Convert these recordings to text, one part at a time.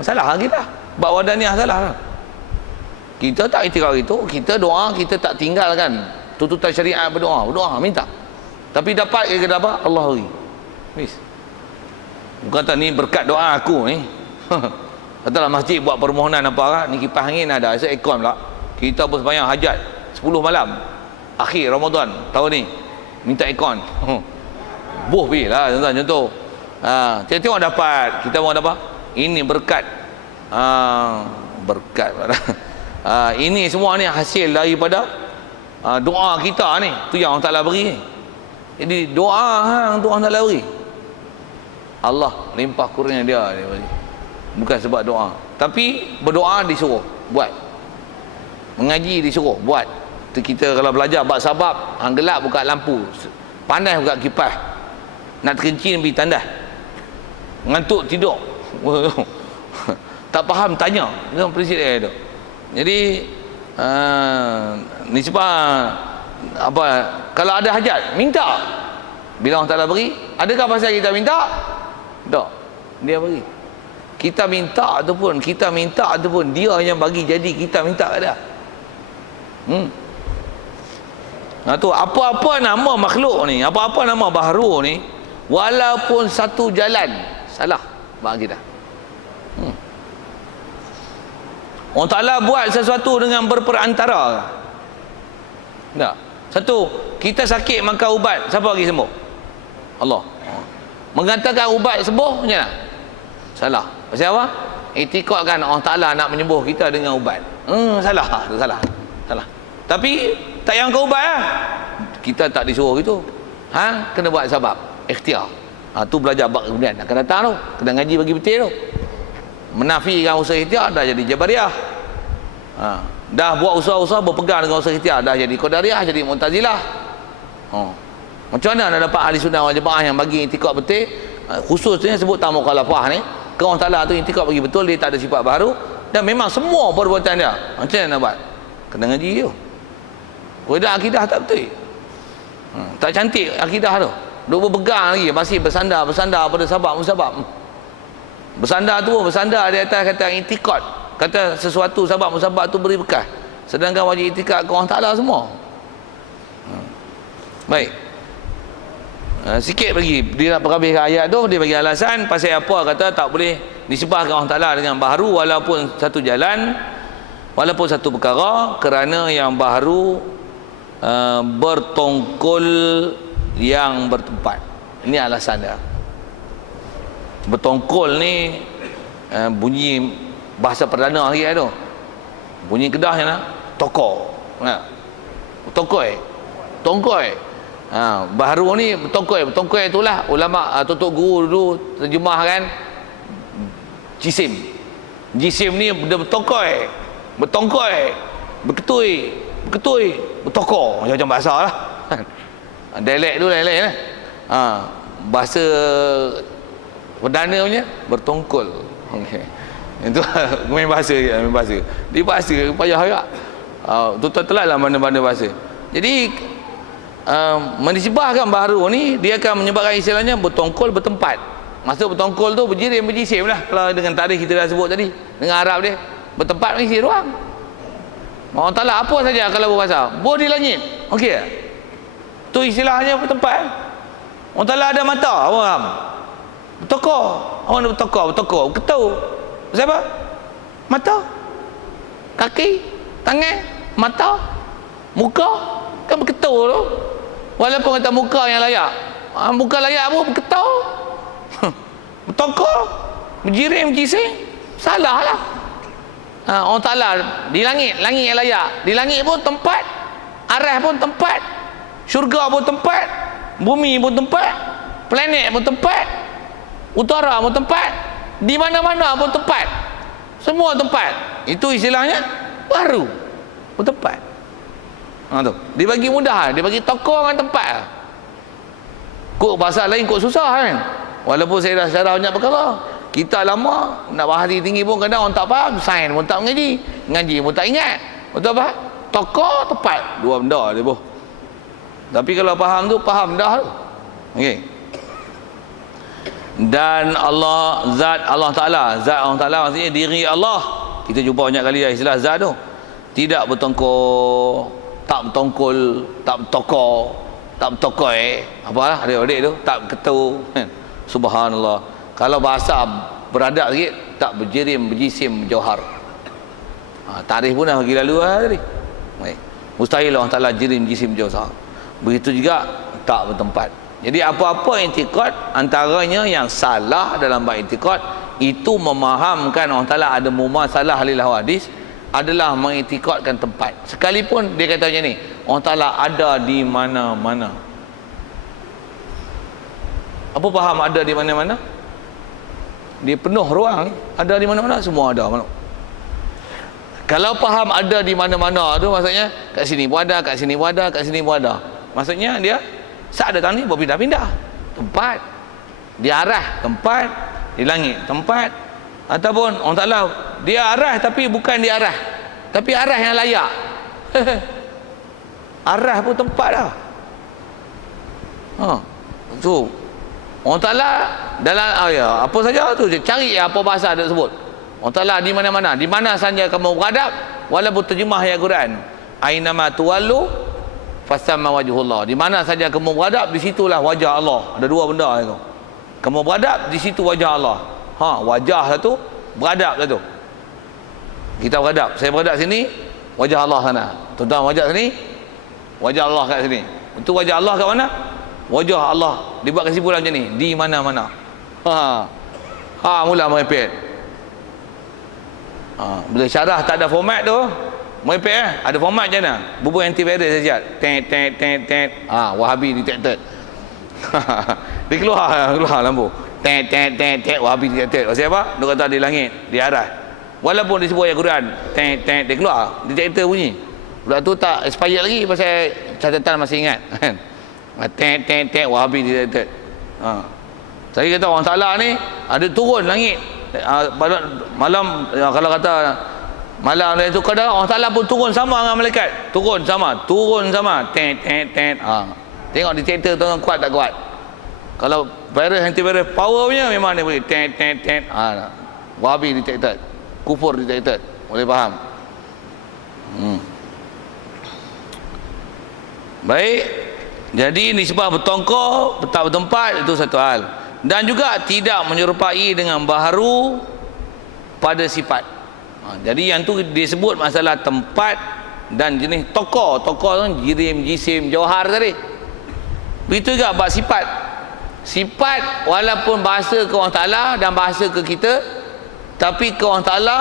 Salah kita. Bab wadaniyah salah. Kita tak iktikaf itu, kita doa, kita tak tinggalkan tuntutan syariat berdoa. Berdoa, minta. Tapi dapat ke apa? Allah beri. Habis. Bukan kata ni berkat doa aku ni. Katalah masjid buat permohonan apa ni, kipas angin ada, saya aircon pula. Kita pun sembahyang hajat 10 malam akhir Ramadan tahun ni, minta aircon. Boh lah tuan-tuan, contoh. Tengok dapat, kita mau dapat. Ini berkat. Berkat. Ini semua ni hasil daripada doa kita ni. Tu yang Allah Ta'ala beri ni. Jadi doa tu Allah Ta'ala beri. Allah limpah kurnia dia beri. Bukan sebab doa. Tapi berdoa disuruh buat. Mengaji disuruh buat. Tu kita kalau belajar bab sabab, hang gelap buka lampu, panas buka kipas, nak terkencing pergi tandas, ngantuk tidur. Tak faham tanya. Itu prinsip dia tu. Jadi nisbah apa, kalau ada hajat minta, bila Allah Ta'ala beri. Adakah pasal kita minta? Tak, dia beri. Kita minta ataupun dia yang bagi, jadi kita minta kat dia. Tu apa-apa nama makhluk ni, apa-apa nama baharu ni, walaupun satu jalan, salah bagi kita. Allah Ta'ala buat sesuatu dengan berperantara. Tak. Satu, kita sakit makan ubat, siapa bagi sembuh? Allah. Mengatakan ubat sembuh macam mana? Salah. Pasal apa? Iktikadkan Allah Ta'ala nak menyembuh kita dengan ubat. Salah. Tapi tak yang kau ubat lah. Kita tak disuruh gitu. Kena buat sebab ikhtiar. Tu belajar bab kemudian akan datang tu. Kena ngaji bagi betul tu. Menafikan usaha ikhtiar dah jadi Jabariyah. Dah buat usaha-usaha berpegang dengan usaha ikhtiar, dah jadi Qadariyah, jadi Mu'tazilah. Macam mana nak dapat ahli sunnah wal jamaah yang bagi iktikad betul, khususnya sebut tamu mukhalafah ni, ke Allah Ta'ala tu iktikad bagi betul, dia tak ada sifat baru dan memang semua perbuatan dia. Macam mana nak buat? Kena ngaji tu. Kalau akidah tak betul, tak cantik akidah tu, duk berpegang lagi, masih bersandar pada sabab musabab. Bersandar di atas kata iktikad, kata sesuatu sabab musabab tu beri bekas, sedangkan wajib iktikad ke Allah Ta'ala semua. Baik, sikit lagi dia nak perhabiskan ayat tu. Dia bagi alasan pasal apa kata tak boleh disebahkan Allah Ta'ala dengan baharu walaupun satu jalan, walaupun satu perkara, kerana yang baharu bertongkol yang bertempat. Ini alasan dia. Bertongkol ni bunyi bahasa perdana lagi tu. Bunyi Kedahnya nak tokol. Tongkoi. Baharu ni bertongkoi. Bertongkoi itulah ulama tutup guru dulu terjemahkan jisim. Jisim ni dia bertongkoi, berketui, bertokor, macam bahasa lah. Dialek tu lain-lain lah. Bahasa perdana punya bertongkol. Okay. Itu main bahasa. Dia bahasa payah agak. Tuan-tuan telah lah mana-mana bahasa. Jadi menisbahkan baharu ni, dia akan menyebabkan istilahnya bertongkol bertempat. Maksud bertongkol tu berjirim berjisim lah. Kalau dengan tarikh kita dah sebut tadi, dengan Arab dia bertempat mengisi ruang. Allah Ta'ala apa saja kalau berbahasa boh di langit, okey, tu istilahnya bertempat. Allah Ta'ala ada mata, faham? Bertokor, orang bertokor, ketul. Siapa? Mata, kaki, tangan, mata, muka, kan berketul tu. Walaupun kata muka yang layak, muka layak pun berketul. Bertokor, berjirim, berjising, salah lah. Allah Ta'ala di langit yang layak, di langit pun tempat, arah pun tempat, syurga pun tempat, bumi pun tempat, planet pun tempat, utara pun tempat, di mana-mana pun tempat, semua tempat. Itu istilahnya baru bertempat. Tu dia bagi mudah, dia bagi tokoh dengan tempat. Kok bahasa lain kok susah kan, walaupun saya dah syarah banyak perkara. Kita lama nak bahari tinggi pun kadang orang tak faham, sains pun tak mengaji, ngaji pun tak ingat. Betul apa? Tokoh, tepat, dua benda dia boh. Tapi kalau faham tu, faham dah tu. Okey. Dan Allah, zat Allah Ta'ala, zat Allah Ta'ala maksudnya diri Allah. Kita jumpa banyak kali istilah zat tu. Tidak bertengkor, tak bertongkol, tak bertokor, tak bertokoi, apalah adik-adik tu, tak ketu. Subhanallah. Kalau bahasa beradab sikit, tak berjirim, berjisim, berjauhar. Tarikh pun dah bagi lalu tadi. Baik. Mustahil Allah Ta'ala jirim, jisim, jauhar. Begitu juga tak bertempat. Jadi apa-apa i'tikad antaranya yang salah dalam bab i'tikad itu memahamkan Allah Ta'ala ada mumasalah lil hadis adalah mengiktikadkan tempat. Sekalipun dia kata macam ni, Allah Ta'ala ada di mana-mana. Apa faham ada di mana-mana? Dia penuh ruang, ada di mana-mana, semua ada. Kalau faham ada di mana-mana tu maksudnya kat sini pun ada, kat sini pun ada, kat sini pun ada. Maksudnya dia saat datang ni berpindah-pindah tempat, di arah tempat, di langit tempat, ataupun orang Ta'ala dia arah tapi bukan di arah, tapi arah yang layak. Arah pun tempat dah. So orang Ta'ala dalam apa saja tu cari apa bahasa dia sebut. Allah Ta'ala di mana-mana, di mana saja kamu beradab, walaupun terjemah ayat Quran, ainama tuwallu fasamma wajhullah. Di mana saja kamu beradab, di situlah wajah Allah. Ada dua benda itu. Kamu beradab, di situ wajah Allah. Wajah satu, beradab satu. Kita beradab, saya beradab sini, wajah Allah sana. Tuan-tuan wajah sini, wajah Allah kat sini. Itu wajah Allah kat mana? Wajah Allah. Dibuat kesimpulan macam ni, di mana-mana. Mula merepek. Bila syarah tak ada format tu, merepek ada format macam mana? Bubur antivirus saja. Tet. Wahabi detected. Dia keluar lampu. Tet. Wahabi detected. Maksud apa? Dia kata di langit, di arah. Walaupun disebut ayat Quran, tet dia keluar, detector bunyi. Budak tu tak expired lagi pasal catatan masih ingat. Tet Wahabi detected. Saya kata orang Ta'ala ni ada turun langit. Malam kalau kata malam dia tu kadang Allah Ta'ala pun turun sama dengan malaikat. Turun sama. Tet. Tengok detector tu kuat tak kuat. Kalau virus antivirus power punya memang dia boleh tet. Wahabi detected. Kufur detected. Boleh faham? Baik. Jadi nisbah bertongkor, tak bertempat itu satu hal. Dan juga tidak menyerupai dengan baharu pada sifat. Jadi yang tu disebut masalah tempat dan jenis tokoh tu jirim, jisim, jauhar tadi. Begitu juga bab sifat. Sifat walaupun bahasa ke Allah Ta'ala dan bahasa ke kita, tapi ke Allah Ta'ala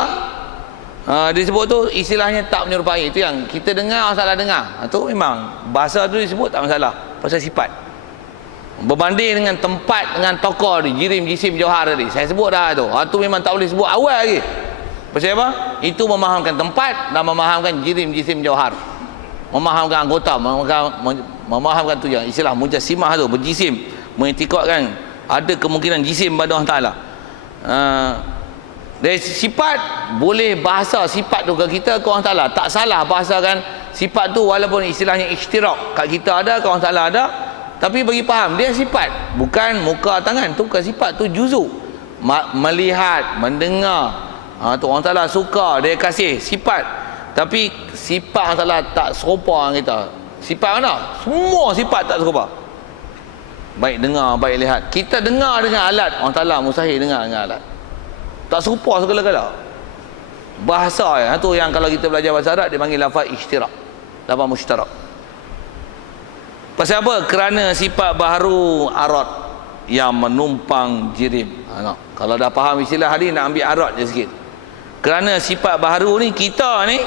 disebut tu istilahnya tak menyerupai. Itu yang kita dengar, Allah Ta'ala dengar. Itu memang bahasa tu disebut tak masalah pasal sifat. Berbanding dengan tempat dengan tokoh ni, jirim, jisim, jauhar tadi saya sebut dah tu. Itu memang tak boleh sebut awal lagi. Pasal apa? Itu memahamkan tempat dan memahamkan jirim, jisim, jauhar. Memahamkan anggota, memahamkan tu yang istilah mujassimah tu, berjisim, mengiktikadkan ada kemungkinan jisim pada Allah Ta'ala. Dari sifat boleh bahasa sifat tu ke kita ke Allah Ta'ala. Tak salah bahasakan sifat tu walaupun istilahnya ikhtirak kat kita ada, ke Allah Ta'ala ada. Tapi bagi faham dia sifat, bukan muka tangan tu, bukan sifat tu juzu. Melihat, mendengar, tu Allah Ta'ala suka, dia kasih sifat. Tapi sifat Allah Ta'ala tak serupa dengan kita. Sifat mana? Semua sifat tak serupa. Baik dengar, baik lihat. Kita dengar dengan alat, Allah Ta'ala mustahil dengar dengan alat. Tak serupa segala-gala. Bahasa tu yang kalau kita belajar bahasa Arab dia panggil lafaz ishtirak, lafaz mushtarak. Pasal apa? Kerana sifat baharu arad yang menumpang jirim. Kalau dah faham istilah hadis nak ambil arad je sikit. Kerana sifat baharu ni kita ni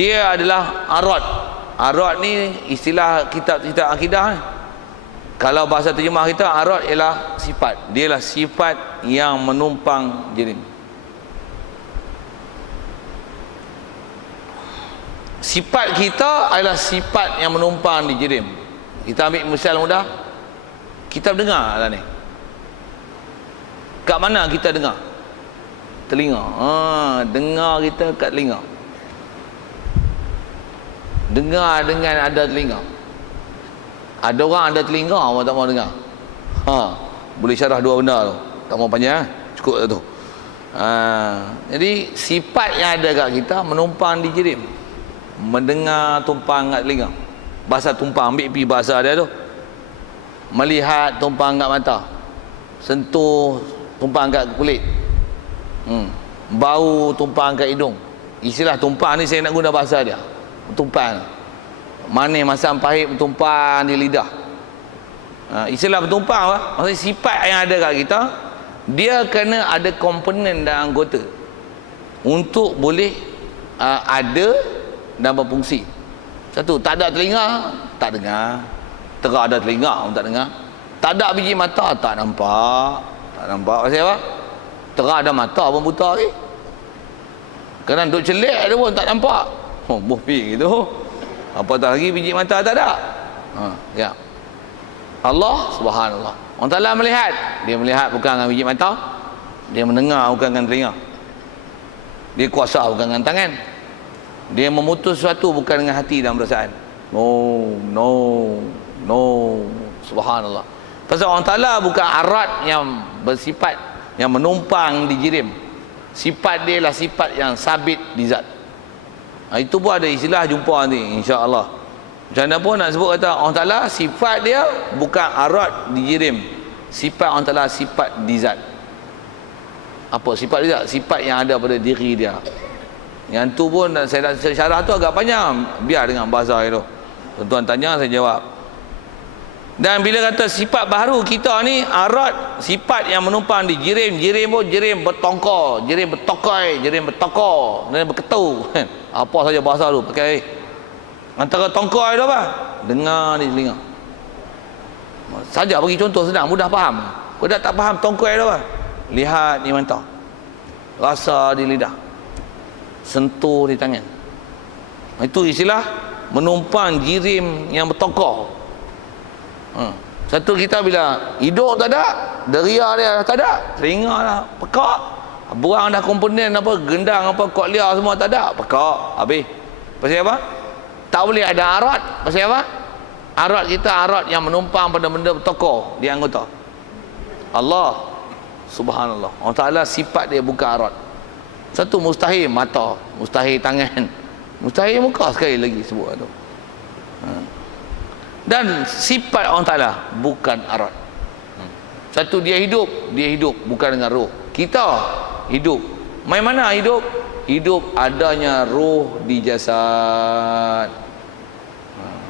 dia adalah arad. Arad ni istilah kitab-kitab akidah ni. Kalau bahasa terjemah kita arad ialah sifat. Dia ialah sifat yang menumpang jirim. Sifat kita adalah sifat yang menumpang di jirim. Kita ambil misal mudah. Kita dengar lah ni. Kat mana kita dengar? Telinga. Dengar kita kat telinga. Dengar dengan ada telinga. Ada orang ada telinga, orang tak mau dengar. boleh syarah dua benda tu. Tak mau panjang, cukup tu. Jadi sifat yang ada kat kita menumpang di jirim, mendengar tumpang kat telinga. Bahasa tumpang, ambil pergi bahasa dia tu. Melihat tumpang kat mata, sentuh tumpang kat kulit, bau tumpang kat hidung. Istilah tumpang ni saya nak guna bahasa dia. Tumpang, manis, masam, pahit bertumpang di lidah. Istilah bertumpang apa? Maksudnya sifat yang ada kat kita, dia kena ada komponen dan anggota untuk boleh ada dan berfungsi. Satu, tak ada telinga, tak dengar. Terang ada telinga, tak dengar. Tak ada biji mata, tak nampak. Tak nampak pasal apa? Terang ada mata pun buta lagi. Kerana duk celik dia pun tak nampak. Boh pi gitu. Apatah lagi biji mata tak ada. Ya. Allah Subhanallah. Allah Taala melihat. Dia melihat bukan dengan biji mata. Dia mendengar bukan dengan telinga. Dia kuasa bukan dengan tangan. Dia memutus sesuatu bukan dengan hati dan perasaan. No. Subhanallah. Pasal Allah Taala bukan arat yang bersifat yang menumpang di jirim. Sifat dia lah sifat yang sabit di zat. Itu pun ada istilah jumpa nanti insya-Allah. Macam mana pun nak sebut kata Allah Taala sifat dia bukan arat di jirim. Sifat Allah Taala sifat di zat. Apa sifat dia? Sifat yang ada pada diri dia. Yang tu pun saya nak syarah tu agak panjang. Biar dengan bahasa itu. Tuan-tuan tanya saya jawab. Dan bila kata sifat baharu kita ni arat sifat yang menumpang di jirim. Jirim pun jirim bertongkar, jirim bertokai, jirim bertokar, dan berketu. Apa saja bahasa tu pakai. Antara tongkar itu apa? Dengar di telinga. Saja bagi contoh senang, mudah faham. Kalau tak faham tongkar itu apa? Lihat di mata. Rasa di lidah. Sentuh di tangan. Itu istilah menumpang jirim yang bertokar. Satu kita bila hidup tak ada, deria dia tak ada, telinga dah pekak, buang dah komponen apa, gendang apa, koklia semua tak ada, pekak, habis. Pasal apa? Tak boleh ada arat. Pasal apa? Arat kita arat yang menumpang pada benda bertokar di anggota. Allah Subhanallah. Allah Ta'ala sifat dia bukan arat. Satu mustahil mata, mustahil tangan, mustahil muka sekali lagi sebut tu. Dan sifat Allah Ta'ala bukan arat. Satu dia hidup bukan dengan roh. Kita hidup. Main mana hidup? Hidup adanya roh di jasad.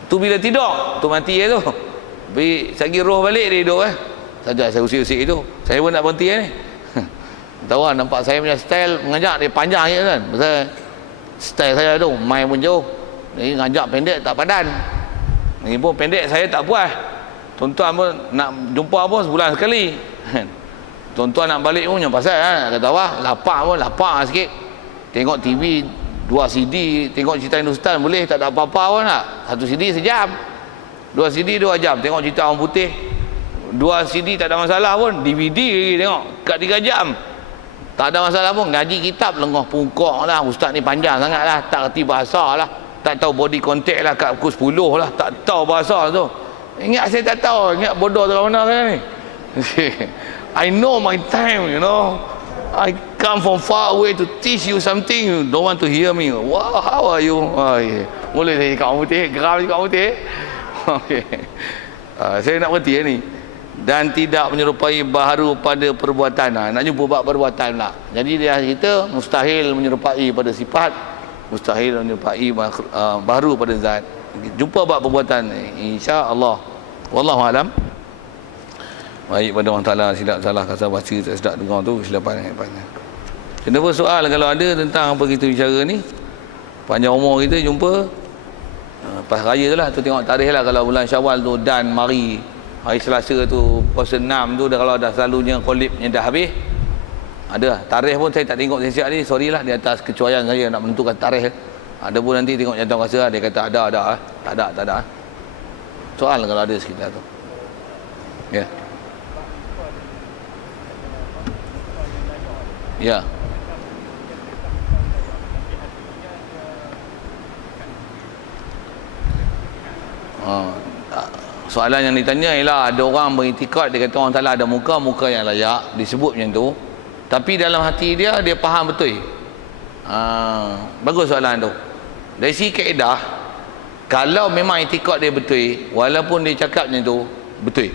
Tu bila tidur, tu mati tu. Tapi sagi roh balik dia hidup Saja saya usik-usik itu. Saya pun nak berhenti ni. Tahu kan nampak saya punya style mengajak dia panjang je kan. Pasal style saya tu main pun jauh. Ni ngajak pendek tak padan. Ni pun pendek saya tak puas. Tuan-tuan pun nak jumpa pun sebulan sekali. Tuan-tuan nak balik pun yang pasal kata wah lapak sikit. Tengok TV 2 CD, tengok cerita Hindustan boleh tak ada apa-apa pun tak. Satu CD sejam. 2 CD 2 jam tengok cerita orang putih. 2 CD tak ada masalah pun, DVD lagi tengok kat 3 jam. Tak ada masalah pun, ngaji kitab lengah pungkok lah. Ustaz ni panjang sangat lah, tak kerti bahasa lah. Tak tahu body contact lah kat pukul 10 lah. Tak tahu bahasa tu. Ingat saya tak tahu. Ingat bodoh tu mana kan ni. I know my time, you know. I come from far away to teach you something. You don't want to hear me. Wow, how are you? Oh, yeah. Boleh saya cakap orang putih. Geram cakap orang putih. Okay. Saya nak berhenti ni. Dan tidak menyerupai baharu pada perbuatan. Nak jumpa bab perbuatan lah. Jadi dia kita mustahil menyerupai pada sifat. Mustahil menyerupai baharu pada zat. Jumpa bab perbuatan insya-Allah. Wallahu alam. Baik pada Allah Taala silap salah kata baca tak sedap dengar tu silapan. Kenapa soal kalau ada tentang apa kita bicara ni? Panjang umur kita jumpa pas raya tu lah tu tengok tarikh lah kalau bulan Syawal tu dan mari hari Selasa tu puasa 6 tu dah kalau dah selalunya kolibnya dah habis. Ada tarikh pun saya tak tengok siap ni, sorry lah di atas kecuaian saya nak menentukan tarikh. Ada pun nanti tengok jantung rasa dia kata ada tak ada. Soal kalau ada sekitar tu. Ya. Ya. soalan yang ditanya ialah ada orang beriktikad dia kata Allah Taala ada muka, muka yang layak, disebut macam tu. Tapi dalam hati dia faham betul. Bagus soalan tu. Dari segi kaedah, kalau memang iktikad dia betul, walaupun dia cakap macam tu betul,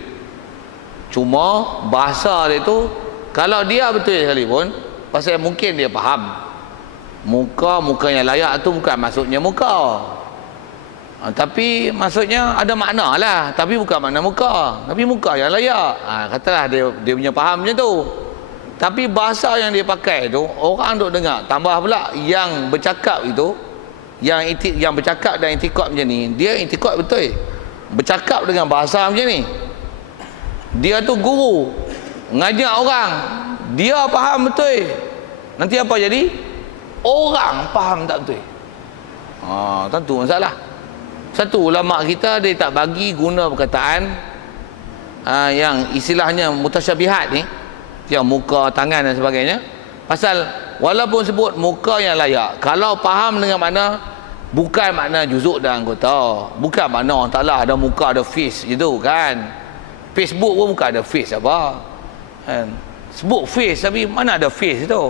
cuma bahasa dia tu, kalau dia betul sekalipun, pasal mungkin dia faham muka yang layak tu bukan maksudnya muka, tapi maksudnya ada makna lah, tapi bukan makna muka, tapi muka yang layak. Katalah dia punya faham macam tu. Tapi bahasa yang dia pakai tu, orang duk dengar. Tambah pula yang bercakap itu, yang bercakap dan iktikad macam ni, dia iktikad betul, bercakap dengan bahasa macam ni. Dia tu guru, ngajak orang, dia faham betul. Nanti apa jadi? Orang faham tak betul. Tentu masalah. Satu, ulama kita dia tak bagi guna perkataan yang istilahnya mutasyabihat ni, yang muka, tangan dan sebagainya. Pasal walaupun sebut muka yang layak, kalau faham dengan makna, bukan makna juzuk dan anggota, bukan makna Allah Ta'ala ada muka, ada face gitu kan. Facebook pun bukan ada face apa kan? Sebut face tapi mana ada face tu.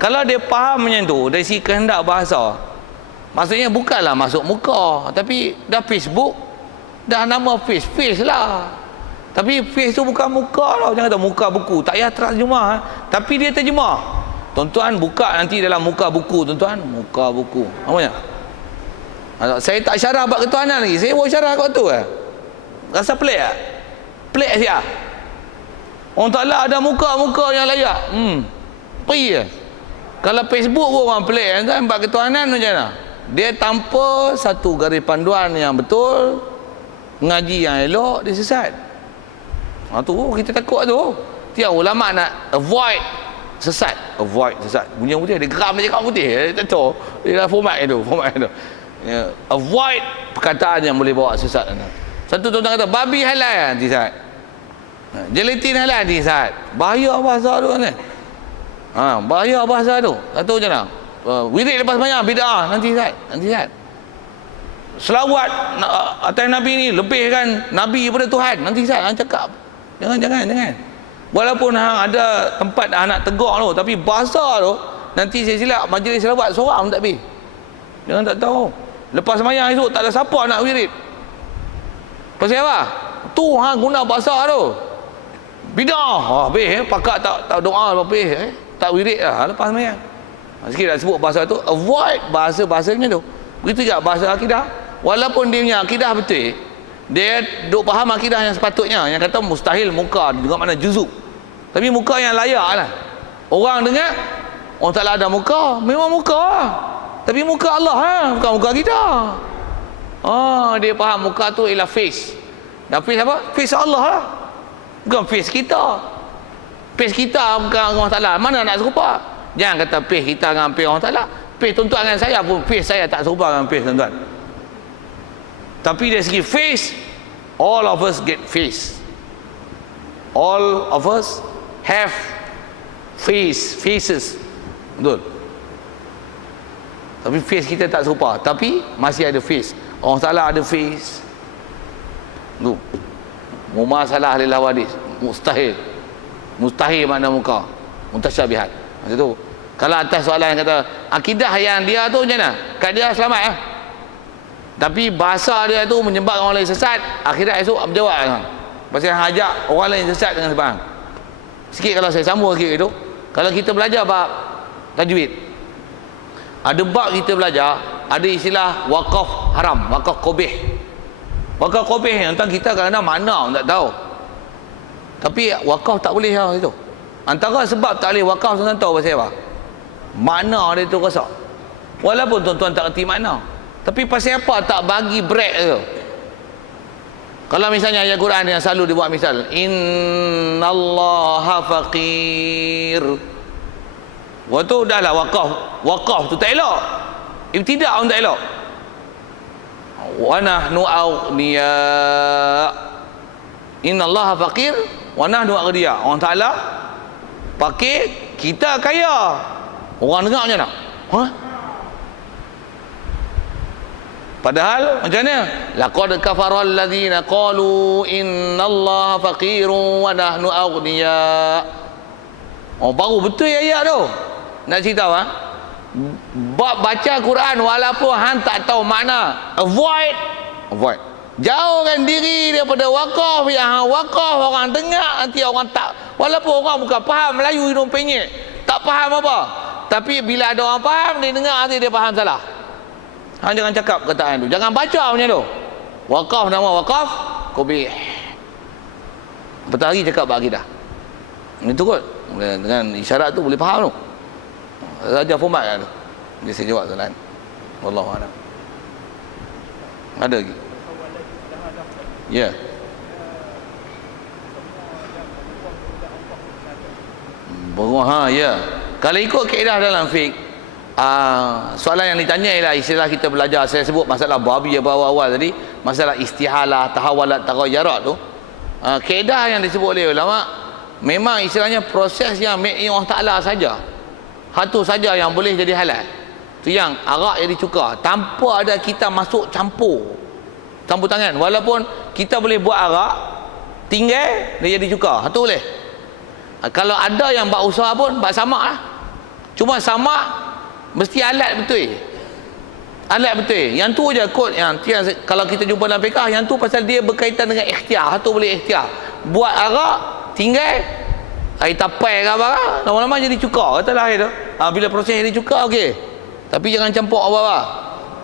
Kalau dia faham macam tu dari segi kehendak bahasa, maksudnya bukanlah masuk muka, tapi dah Facebook, dah nama face lah. Tapi face tu bukan muka lah. Jangan kata muka buku, tak payah terjemah, tapi dia terjemah. Tuan-tuan buka nanti dalam muka buku, tuan-tuan, muka buku. Namanya? Saya tak syarah bab ketuhanan lagi. Saya buat syarah kat tu Rasa pelik tak? Pelik siap. Orang Ta'ala ada muka yang layak. Pergi lah. Kalau Facebook pun orang pelik kan, bab ketuhanan macam mana? Dia tanpa satu garis panduan yang betul, ngaji yang elok, dia sesat. Tu kita takut tu. Tiap ulama nak avoid sesat. Bunyi putih, dia geram dia cakap putih. Tak tahu. Dia dah format tu. Avoid perkataan yang boleh bawa sesat. Satu tuan-tuan kata babi halal nanti sesat. Gelatin halal nanti sesat. Bahaya bahasa tu kan. Bahaya bahasa tu. Satu macam mana? Wirid lepas sembahyang bid'ah nanti sesat. Selawat atas Nabi ni lebihkan Nabi daripada Tuhan nanti sesat. Cakap jangan. Walaupun ada tempat nak tegur tu, tapi bahasa tu nanti saya silap majlis selawat seorang tak habis. Jangan tak tahu. Lepas sembahyang esok tak ada siapa nak wirid. Pasal apa? Tu guna bahasa tu. Bidah. Habis pakak tak doa habis tak wirid lah lepas sembahyang. Sikit nak sebut bahasa tu, avoid bahasa macam tu. Begitu juga bahasa akidah. Walaupun dia punya akidah betul, dia duk faham akidah yang sepatutnya, yang kata mustahil muka juga makna juzuk, tapi muka yang layak lah. Orang dengar orang Ta'ala ada muka, memang muka lah, tapi muka Allah bukan muka kita. Dia faham muka tu ialah face. Dan face apa? Face Allah lah, bukan face kita. Face kita bukan Allah Ta'ala, mana nak serupa? Jangan kata face kita dengan face Allah Ta'ala. Face tuan-tuan dengan saya pun, face saya tak serupa dengan face tuan-tuan. Tapi dari segi face, all of us get face. All of us have faces. Betul. Tapi face kita tak serupa, tapi masih ada face. Allah Ta'ala ada face. Tu. Mumasalah lil hawadis, mustahil makna muka, mutasyabihat. Macam tu. Kalau atas soalan yang kata akidah yang dia tu macam mana? Kat dia selamat tapi bahasa dia tu menyebabkan orang lain sesat, akhirat esok berjawab pasal ajak orang lain sesat dengan sebab. Sikit kalau saya sambung sikit itu, kalau kita belajar bab tajwid, ada bab kita belajar, ada istilah waqaf haram, waqaf qabih. Waqaf qabih tentang kita kadang-kadang makna pun tak tahu, tapi waqaf tak boleh lah itu. Antara sebab tak boleh waqaf, tuan-tuan tahu pasal apa? Makna dia tu rosak. Walaupun tuan-tuan tak erti makna, tapi pasal apa tak bagi break tu? Kalau misalnya ayat Quran yang selalu dibuat misal, innallaha faqir. Waktu dah lah waqaf tu tak elok. Ibtidak pun tak elok. Wa nahnu aghniya. Innallaha faqir wa nahnu aghniya. Allah Ta'ala fakir, kita kaya. Orang dengar macam mana? Padahal macam mana? Laqad kafara alladhina qalu innallaha faqirun wa nahnu aghniya. Oh, baru betul ayat tu. Nak cerita apa? Baca Quran walaupun hang tak tahu makna, avoid. Jauhkan diri daripada wakaf yang hang wakaf orang dengar nanti orang tak, walaupun orang bukan faham Melayu hidung penyek, tak faham apa. Tapi bila ada orang faham, dia dengar nanti dia faham salah. Hang jangan cakap kataan tu. Jangan baca macam tu. Wakaf nama wakaf, kubih. Betul hari cakap bagi dah. Itu kot. Dengan isyarat tu boleh faham tu. Saja format kan tu. Dia saya jawab soalan. Wallahu a'lam. Ada lagi? Ya. Beruah, ya. Kalau ikut kaedah dalam fiqh, soalan yang ditanya ialah istilah kita belajar, saya sebut masalah babi apa awal tadi, masalah istihalah, tahawalat, taghayyurat tu. Kaedah yang disebut oleh ulama memang istilahnya proses yang Allah Taala saja. Satu saja yang boleh jadi halal. Tu yang arak jadi cuka tanpa ada kita masuk campur tangan. Walaupun kita boleh buat arak tinggal dia jadi cuka, satu boleh. Kalau ada yang buat usaha pun buat sama lah. Cuma sama mesti alat betul. Alat betul. Yang tu je kod yang kalau kita jumpa dalam fiqh, yang tu pasal dia berkaitan dengan ikhtiar. Satu boleh ikhtiar. Buat arak tinggal air tapai ke apa, lama-lama jadi cuka, katalah air tu. Bila proses jadi cuka, okey. Tapi jangan campur apa-apa.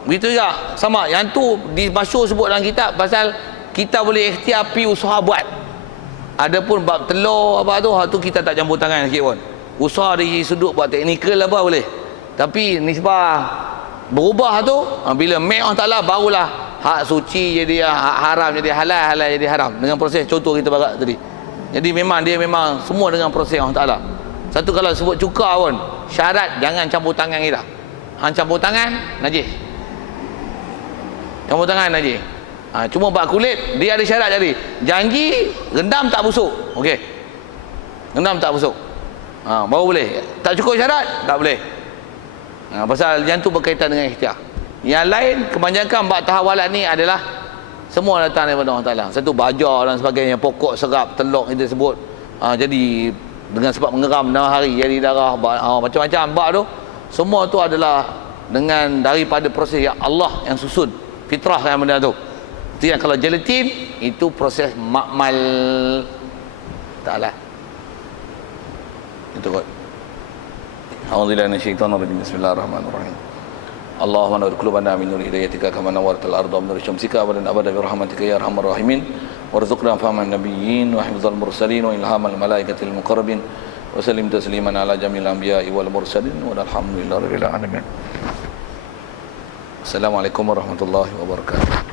Begitu juga sama. Yang tu dimasyhur sebut dalam kitab pasal kita boleh ikhtiar pi usaha buat. Adapun bab telur apa tu kita tak campur tangan sikit pun. Usaha dari sudut buat teknikal apa boleh. Tapi nisbah berubah tu bila mai Allah Taala barulah hak suci jadi hak haram jadi halal, halal jadi haram dengan proses contoh kita barat tadi. Jadi dia memang semua dengan proses Allah Taala. Satu kalau sebut cuka pun syarat jangan campur tangan kita. Hang campur tangan najis. Campur tangan najis. Cuma bab kulit dia ada syarat jadi. Janji rendam tak busuk. Okey. Rendam tak busuk. Baru boleh. Tak cukup syarat tak boleh. Pasal yang tu berkaitan dengan ikhtiar. Yang lain kebanyakan bab tahawalat ni adalah semua datang daripada Allah Taala. Satu baja dan sebagainya, pokok serap, teluk kita sebut. Jadi dengan sebab mengeram dalam hari jadi darah, macam-macam bab tu. Semua tu adalah dengan daripada proses yang Allah yang susun. Fitrah kan benda tu. Itu yang kalau gelatin itu proses makmal Taala. Itu kot. A'udzubillahi minasyaitonir rajim. Bismillahirrahmanirrahim. Allahumma nur qulubana min nur hidayatika kama nawwartal arda min nur syamsika abadan abada bi rahmatika ya arhamar rahimin. Warzuqna fahman nabiyyin wa hifdzal mursalin wa ilhamal malaikatil muqarrabin. Wa sallim tasliman ala jamil anbiya'i wal mursalin walhamdulillahi rabbil alamin. Assalamualaikum warahmatullahi wabarakatuh.